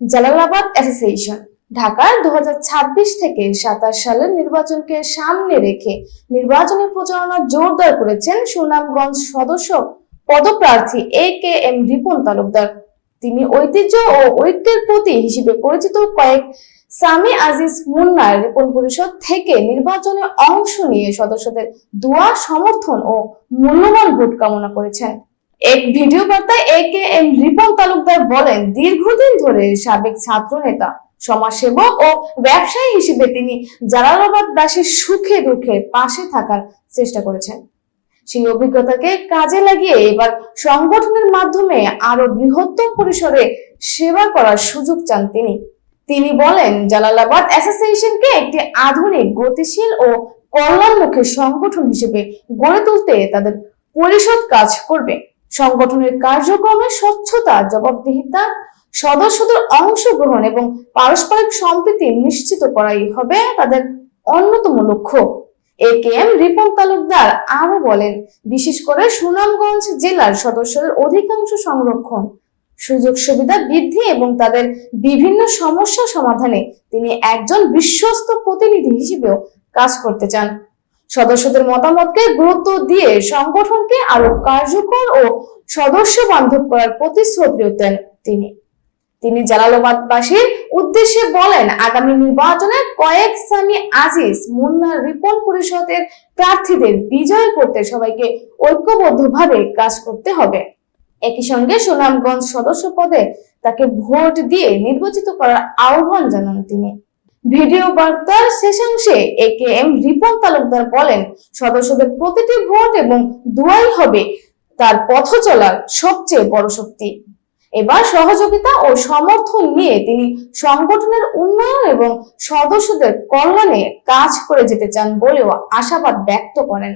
Jalalabad association ঢাকার 2026 থেকে 27 সালের নির্বাচনকে সামনে রেখে নির্বাচনী প্রচারণা জোরদার করেছেন সুনামগঞ্জ সদস্য পদপ্রার্থী AKM রিপন তালুকদার। তিনি ঐতিহ্য ও ঐক্যের প্রতীক হিসেবে পরিচিত কয়েক সামি আজিজ মুন্নার রিপন পরিষদ থেকে নির্বাচনে অংশ নিয়ে সদস্যদের দোয়া, সমর্থন ও মূল্যবান ভোট কামনা করেছেন। এক ভিডিও বার্তায় AKM রিপন তালুকদার বলেন, দীর্ঘদিন ধরে সাবেক ছাত্র নেতা, সমাজসেবক ও ব্যবসায়ী হিসেবে তিনি জালালাবাদবাসীর সুখে দুঃখে পাশে থাকার চেষ্টা করেছেন। সেই অভিজ্ঞতাকে কাজে লাগিয়ে এবার সংগঠনের মাধ্যমে আরো বৃহত্তর পরিসরে সেবা করার সুযোগ চান তিনি বলেন, জালালাবাদ অ্যাসোসিয়েশনকে একটি আধুনিক, গতিশীল ও কল্যাণমুখী সংগঠন হিসেবে গড়ে তুলতে তাদের পরিষদ কাজ করবে। সংগঠনের কার্যক্রমে স্বচ্ছতা, জবাবদিহিতা, সদস্যদের অংশগ্রহণ এবং পারস্পরিক সম্প্রীতি নিশ্চিত করাই হবে তাদের অন্যতম লক্ষ্য। AKM রিপন তালুকদার আরো বলেন, বিশেষ করে সুনামগঞ্জ জেলার সদস্যদের অধিকাংশ সংরক্ষণ, সুযোগ সুবিধা বৃদ্ধি এবং তাদের বিভিন্ন সমস্যা সমাধানে তিনি একজন বিশ্বস্ত প্রতিনিধি হিসেবেও কাজ করতে চান। সদস্যদের মতামতকে গুরুত্ব দিয়ে সংগঠনকে আরো কার্যকর ও সদস্য বান্ধব করার প্রতিশ্রুতি দেন তিনি জালালাবাদবাসীর উদ্দেশ্যে বলেন, আগামী নির্বাচনে কয়েক সামি আজিজ মুন্নার রিপন পরিষদের প্রার্থীদের বিজয় করতে সবাইকে ঐক্যবদ্ধভাবে কাজ করতে হবে। একই সঙ্গে সুনামগঞ্জ সদস্য পদে তাকে ভোট দিয়ে নির্বাচিত করার আহ্বান জানান তিনি। ভিডিও বার্তার শেষাংশে AKM রিপন তালুকদার বলেন, সদস্যদের প্রতিটি ভোট এবং দোয়াই হবে তার পথ চলার সবচেয়ে বড় শক্তি। এবার সহযোগিতা ও সমর্থন নিয়ে তিনি সংগঠনের উন্নয়ন এবং সদস্যদের কল্যাণে কাজ করে যেতে চান বলেও আশাবাদ ব্যক্ত করেন।